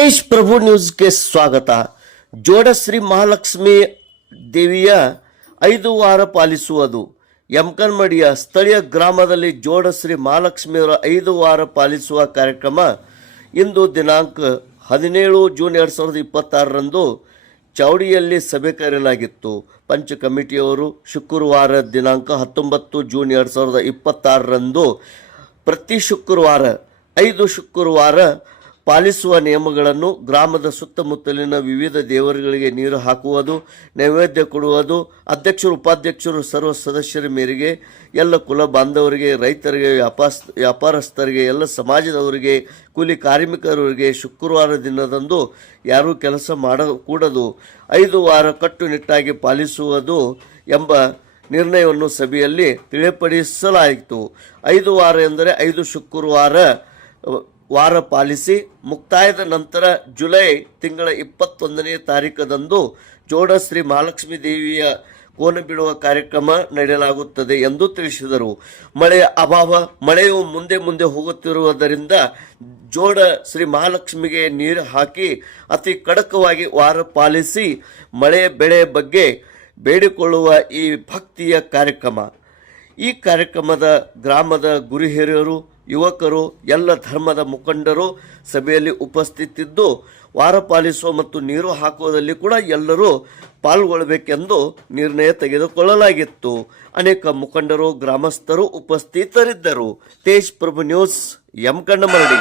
ತೇಜ್ ಪ್ರಭು ನ್ಯೂಸ್ಗೆ ಸ್ವಾಗತ. ಜೋಡ ಶ್ರೀ ಮಹಾಲಕ್ಷ್ಮಿ ದೇವಿಯ 5 ವಾರ ಪಾಲಿಸುವುದು. ಯಮಕನಮಡಿಯ ಸ್ಥಳೀಯ ಗ್ರಾಮದಲ್ಲಿ ಜೋಡ ಶ್ರೀ ಮಹಾಲಕ್ಷ್ಮಿಯವರ 5 ವಾರ ಪಾಲಿಸುವ ಕಾರ್ಯಕ್ರಮ ಇಂದು ದಿನಾಂಕ 17 ಜೂನ್ 2026ರಂದು ಚೌಡಿಯಲ್ಲಿ ಸಭೆ ಕರೆಯಲಾಗಿತ್ತು. ಪಂಚ ಕಮಿಟಿಯವರು ಶುಕ್ರವಾರ ದಿನಾಂಕ 19 ಜೂನ್ 2026ರಂದು ಪ್ರತಿ ಶುಕ್ರವಾರ 5 ಶುಕ್ರವಾರ ಪಾಲಿಸುವ ನಿಯಮಗಳನ್ನು, ಗ್ರಾಮದ ಸುತ್ತಮುತ್ತಲಿನ ವಿವಿಧ ದೇವರುಗಳಿಗೆ ನೀರು ಹಾಕುವುದು, ನೈವೇದ್ಯ ಕೊಡುವುದು, ಅಧ್ಯಕ್ಷರು ಉಪಾಧ್ಯಕ್ಷರು ಸರ್ವ ಸದಸ್ಯರ ಮೇರೆಗೆ ಎಲ್ಲ ಕುಲ ಬಾಂಧವರಿಗೆ, ರೈತರಿಗೆ, ವ್ಯಾಪಾರಸ್ಥರಿಗೆ, ಎಲ್ಲ ಸಮಾಜದವರಿಗೆ, ಕೂಲಿ ಕಾರ್ಮಿಕರಿಗೆ ಶುಕ್ರವಾರ ದಿನದಂದು ಯಾರೂ ಕೆಲಸ ಮಾಡಕೂಡದು, 5 ವಾರ ಕಟ್ಟುನಿಟ್ಟಾಗಿ ಪಾಲಿಸುವುದು ಎಂಬ ನಿರ್ಣಯವನ್ನು ಸಭೆಯಲ್ಲಿ ತಿಳಿಪಡಿಸಲಾಯಿತು. 5 ವಾರ ಎಂದರೆ 5 ಶುಕ್ರವಾರ ವಾರ ಪಾಲಿಸಿ ಮುಕ್ತಾಯದ ನಂತರ ಜುಲೈ ತಿಂಗಳ 21ನೇ ತಾರೀಕದಂದು ಜೋಡ ಶ್ರೀ ಮಹಾಲಕ್ಷ್ಮೀ ದೇವಿಯ ಕೋನ ಬಿಡುವ ಕಾರ್ಯಕ್ರಮ ನಡೆಯಲಾಗುತ್ತದೆ ಎಂದು ತಿಳಿಸಿದರು. ಮಳೆಯ ಅಭಾವ, ಮಳೆಯು ಮುಂದೆ ಹೋಗುತ್ತಿರುವುದರಿಂದ ಜೋಡ ಶ್ರೀ ಮಹಾಲಕ್ಷ್ಮಿಗೆ ನೀರು ಹಾಕಿ ಅತಿ ಕಡಕವಾಗಿ ವಾರ ಪಾಲಿಸಿ ಮಳೆ ಬೆಳೆ ಬಗ್ಗೆ ಬೇಡಿಕೊಳ್ಳುವ ಈ ಭಕ್ತಿಯ ಕಾರ್ಯಕ್ರಮ. ಈ ಕಾರ್ಯಕ್ರಮದ ಗ್ರಾಮದ ಗುರು ಹಿರಿಯರು, ಯುವಕರು, ಎಲ್ಲ ಧರ್ಮದ ಮುಖಂಡರು ಸಭೆಯಲ್ಲಿ ಉಪಸ್ಥಿತಿದ್ದು ವಾರ ಪಾಲಿಸುವ ಮತ್ತು ನೀರು ಹಾಕುವುದರಲ್ಲಿ ಕೂಡ ಎಲ್ಲರೂ ಪಾಲ್ಗೊಳ್ಳಬೇಕೆಂದು ನಿರ್ಣಯ ತೆಗೆದುಕೊಳ್ಳಲಾಗಿತ್ತು. ಅನೇಕ ಮುಖಂಡರು, ಗ್ರಾಮಸ್ಥರು ಉಪಸ್ಥಿತರಿದ್ದರು. ತೇಜ್ ಪ್ರಭು ನ್ಯೂಸ್, ಯಮಕನಮರಡಿ.